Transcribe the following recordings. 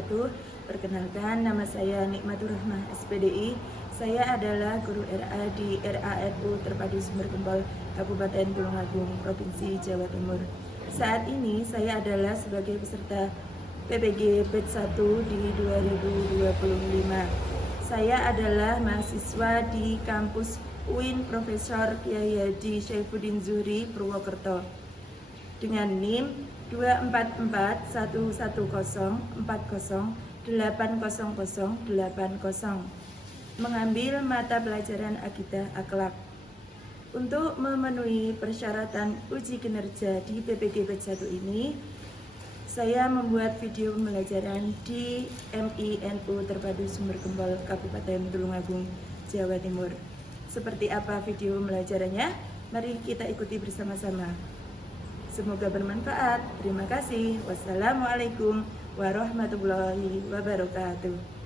wabarakatuh. Perkenalkan, nama saya Nikmatur Rahmah SPDI. Saya adalah guru RA di RANU Terpadu Sumber Gempol Kabupaten Tulungagung, Provinsi Jawa Timur. Saat ini saya adalah sebagai peserta PPG Batch 1 di 2025. Saya adalah mahasiswa di kampus UIN Profesor Kyai Haji Syaifuddin Zuhri Purwokerto dengan NIM 24411408080, mengambil mata pelajaran akidah akhlak. Untuk memenuhi persyaratan uji kinerja di PPG Batch 1 ini, saya membuat video pembelajaran di MINU Terpadu Sumber Gempol Kabupaten Tulungagung, Jawa Timur. Seperti apa video pembelajarannya? Mari kita ikuti bersama-sama. Semoga bermanfaat. Terima kasih. Wassalamualaikum warahmatullahi wabarakatuh.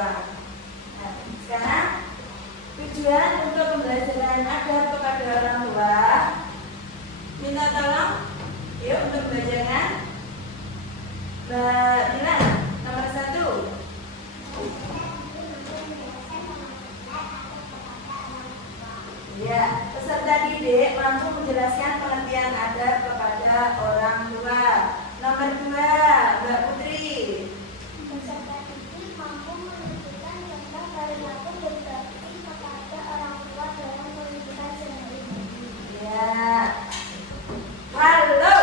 tua. Nah, sekarang tujuan untuk pembelajaran adab kepada orang tua. Minta tolong, yuk untuk belajarkan. Mbak Mila, nomor 1. Ya, peserta didik mampu menjelaskan pengertian adab kepada orang tua. Nomor 2, Mbak Putri. Peserta didik mampu menunjukkan contoh perilaku berbakti kepada orang tua dalam pendidikan sehari-hari. Ya. Halo.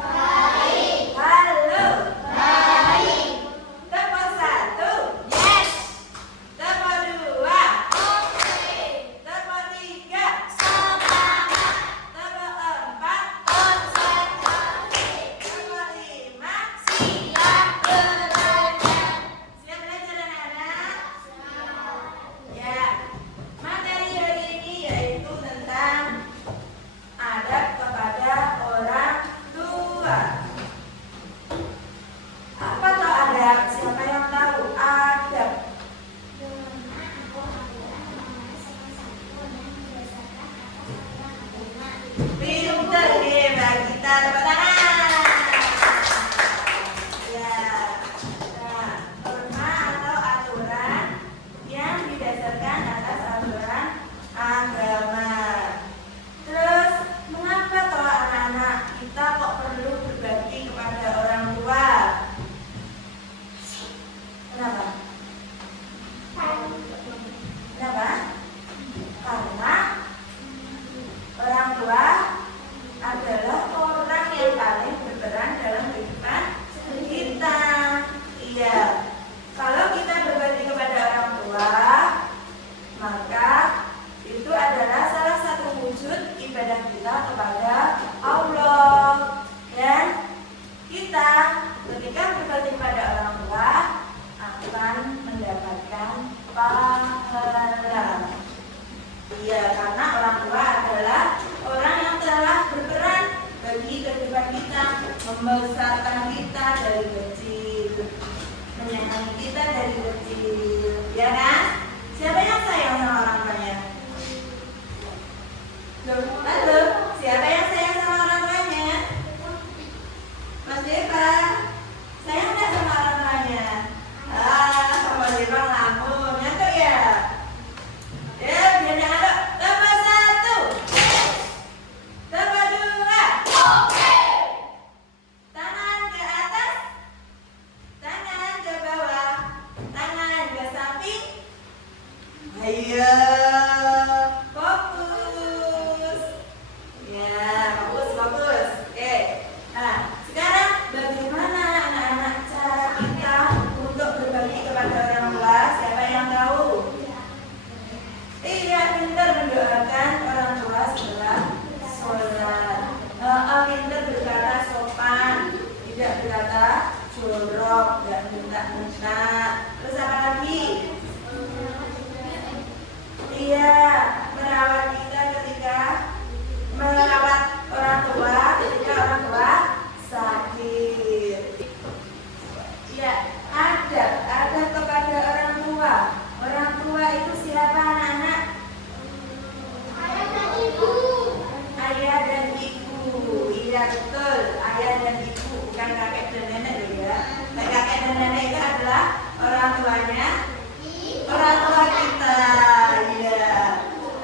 Baik. Halo. Baik. Tepuk 1. Yes. Tepuk 2. Oke. Tepuk 3. Semangat. Tepuk 4. Konsentrasi. Tepuk 5. Siap belajar. Siap belajar anak-anak? Siap. Ya. Materi hari ini yaitu tentang adab kepada orang tua. Apa tuh adab? Siapa yang tahu adab? Pinter nih Mbak Gita, tepuk tangan. Ya. Nah, norma atau aturan yang didasarkan atas aturan agama. Terus, mengapa toh anak-anak kita kok perlu berbakti kepada orang tua? Kenapa? Kenapa? Karena orang tua adalah orang yang paling berperan dalam kehidupan kita. Iya. Kalau kita berbakti kepada orang tua, maka itu adalah salah satu wujud ibadah kita kepada Allah. Dan kita ketika berbakti kepada orang tua akan mendapatkan pahala. Iya, karena orang tua adalah orang yang telah berperan bagi kehidupan kita, membesarkan kita dari kecil, menyayangi kita dari kecil, ya kan? Siapa yang sayang sama orang tuanya? Halo, siapa yang sayang sama orang tuanya? Mas Deva, sayang nggak sama orang tuanya? Sama Deva ngelamun, ngantuk ya? Ya, biar ada. Tepuk 1. Tepuk 2. Oke. Tangan ke atas. Tangan ke bawah. Tangan ke samping. Ayo. Fokus. Ya, fokus. Oke. Nah, sekarang bagaimana anak-anak cara kita untuk berbakti kepada orang tua? Siapa yang tahu? Iya, pintar mendoakan orang tua setelah sholat. Pintar berkata sopan, tidak berkata jorok, tidak mentak-mentak. Terus apa lagi? Iya, merawat kita ketika merawat orang tua ketika orang tua sakit. Iya, adab kepada orang tua. Orang tua itu siapa anak-anak? Ayah dan ibu. Ayah dan ibu. Iya betul, ayah dan ibu, bukan kakek dan nenek loh ya. Nah, kakek dan nenek itu adalah orang tuanya orang tua kita. Iya.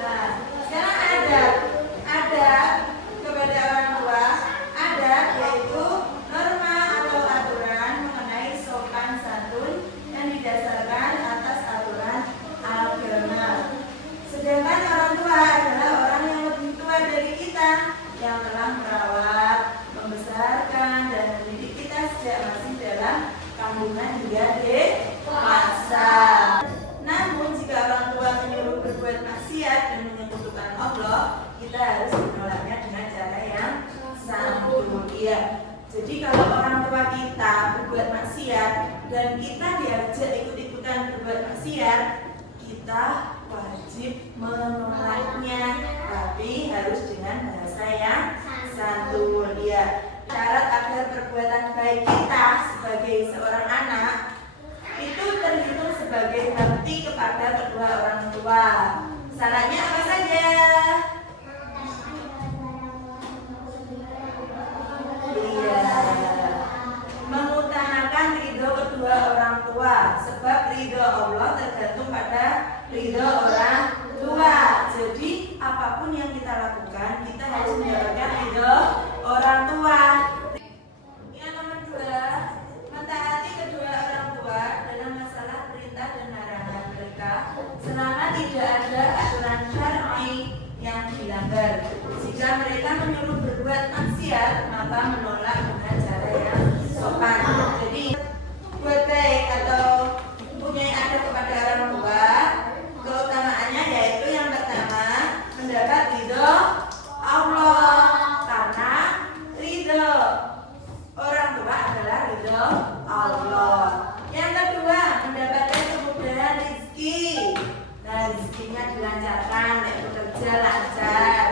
Nah, sekarang ada kepada orang tua, ada yaitu norma atau aturan mengenai sopan santun yang didasarkan atas aturan agama. Sedangkan orang tua adalah orang yang lebih tua dari kita, yang telah merawat, membesarkan, dan mendidik kita sejak masih dalam kandungan hingga dewasa. Namun jika orang tua menyuruh berbuat maksiat dan menyekutukan Allah, kita harus menolaknya dengan cara yang santun. Iya. Jadi kalau orang tua kita berbuat maksiat dan kita diajak ikut-ikutan berbuat maksiat, kita wajib menolaknya, tapi harus dengan bahasa yang santun. Ya, syarat agar perbuatan baik kita sebagai seorang anak itu terhitung sebagai Syaratnya apa saja? Iya, mengutamakan ridho kedua orang tua, sebab ridho Allah tergantung pada ridho orang tua. Jadi apapun yang kita lakukan, kita harus mendapatkan ridho orang tua. Yang nomor 2, mentaati kedua orang tua dalam masalah perintah dan larangan mereka selama tidak ada aturan syar'i yang dilanggar. Jika mereka menyuruh berbuat maksiat, maka menolak dengan cara yang sopan. Jadi buat baik atau punya adab kepada orang tua, keutamaannya yaitu yang pertama, mendapat ridho Allah, karena ridho orang tua adalah ridho Allah. Yang kedua, mendapatkan kemudahan rezeki. Nah, rezekinya dilancarkan, bekerja lancar.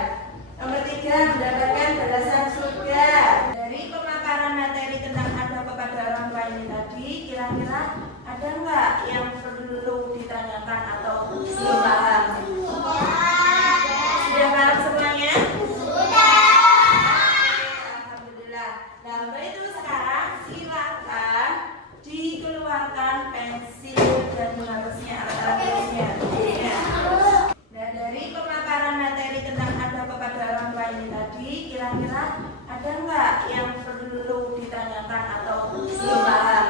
Nomor 3, mendapatkan balasan surga. Dari pemaparan materi tentang adab kepada orang tua ini tadi, kira-kira ada nggak yang perlu ditanyakan atau belum paham? Sudah paham semuanya? Alhamdulillah. Nah, untuk itu sekarang silakan dikeluarkan pensil dan menghapusnya alat-alat tulisnya. Ya. Nah, dari pemaparan materi tentang adab kepada orang tua ini tadi, kira-kira ada nggak yang perlu ditanyakan atau belum paham?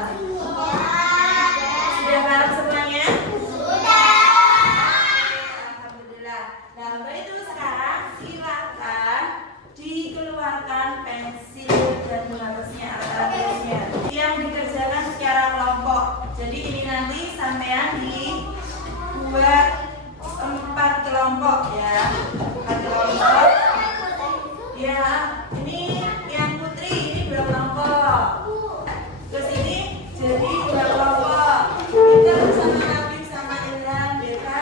Sudah paham semuanya? Alhamdulillah. Nah, untuk itu sekarang silakan dikeluarkan pensil dan menghapusnya alat-alat tulisnya yang dikerjakan secara kelompok. Jadi ini nanti sampean dibuat 4 kelompok ya. 4 kelompok. Ya, ini yang Putri ini 2 kelompok. Terus ini jadi 2 kelompok. Kita bersama Habib sama Ilham, Deva.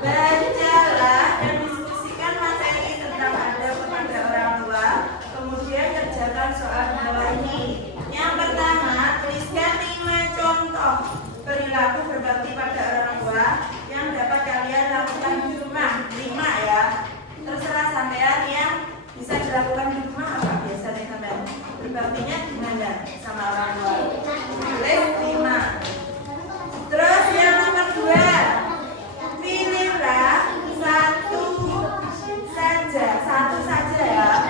Bacalah dan diskusikan materi tentang adab kepada orang tua. Kemudian kerjakan soal di bawah ini. Yang pertama, tuliskan 5 contoh perilaku berbakti pada orang tua yang dapat kalian lakukan di rumah. 5 ya. Terserah sampean yang bisa dilakukan di rumah apa biasanya sampean. Berbaktinya gimana sama orang tua? Tulis 5. Terus yang nomor 2, pilihlah satu saja ya,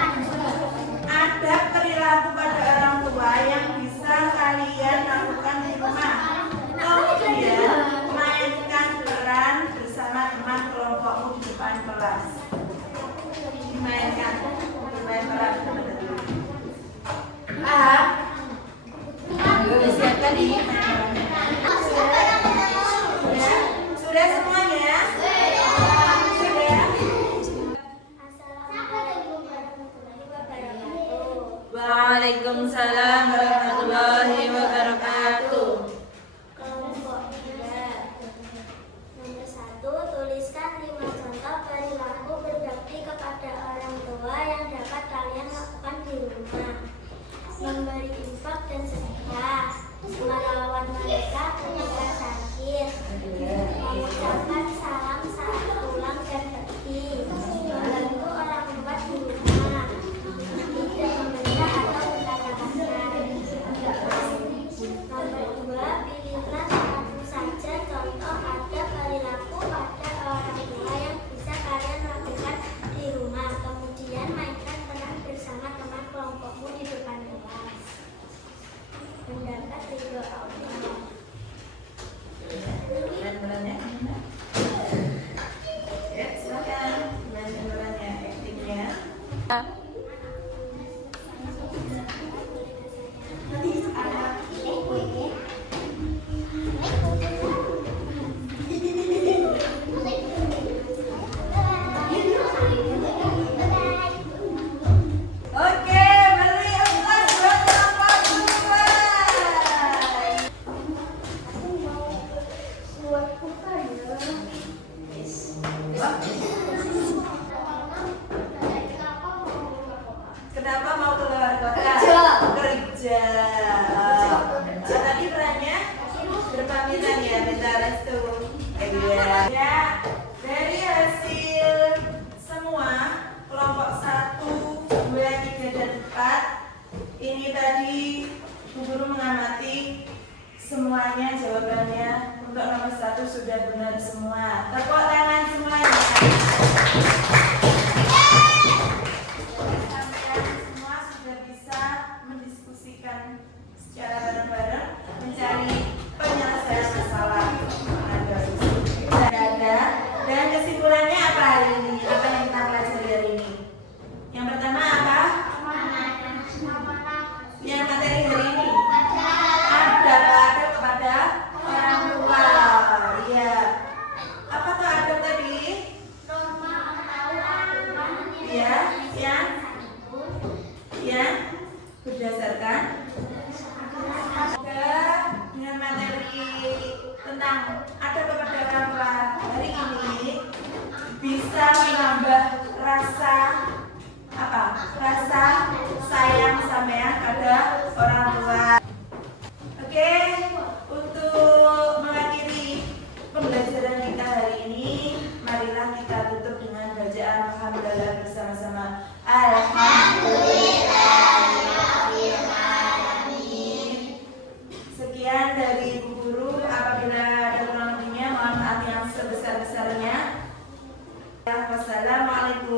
adab perilaku pada orang tua yang bisa kalian lakukan di rumah. Kemudian mainkan peran bersama teman kelompokmu di depan kelas. Dimainkan, bermain peran. Disiapkan ini. Sudah semuanya? Sudah? Assalamualaikum warahmatullahi wabarakatuh. Waalaikumsalam warahmatullahi wabarakatuh. Kelompok 2. Nomor 1, tuliskan 5 contoh perilaku berbakti kepada orang tua yang dapat kalian lakukan di rumah. Memberi infak dan sedekah, merawat mereka ketika sakit, mengucapkan salam saat pulang dan pergi, membantu orang tua di rumah, tidak membentak atau mengata-kata. Nomor 2, pilihlah satu saja contoh adab perilaku pada orang tua yang bisa kalian lakukan di rumah. Kemudian mainkan peran bersama teman kelompokmu di depan kelas. Mendapat ridho Allah. Bulan-bulannya ya, silakan. Bulan-bulannya, actingnya. Oke, beri aplaus buat kelompok 2. sudah benar semua. Tepuk tangan semuanya. Sampai semua sudah bisa mendiskusikan secara bareng-bareng mencari penyelesaian masalah. Ada. Dan kesimpulannya apa hari ini? Apa yang kita pelajari hari ini? Yang pertama apa? Yang materi hari ini adab kepada orang tua. Iya. Apa tuh adab tadi? Iya, yang berdasarkan dengan materi tentang adab kepada orang tua hari ini bisa menambah rasa apa? Rasa sayang sampean pada orang tua. Oke, untuk mengakhiri pembelajaran kita hari ini, marilah kita tutup dengan bacaan alhamdulillah bersama-sama. Alhamdulillahirrahmanirrahim. Sekian dari Ibu Guru. Apabila ada kurang lebihnya, mohon maaf yang sebesar-besarnya. Wassalamualaikum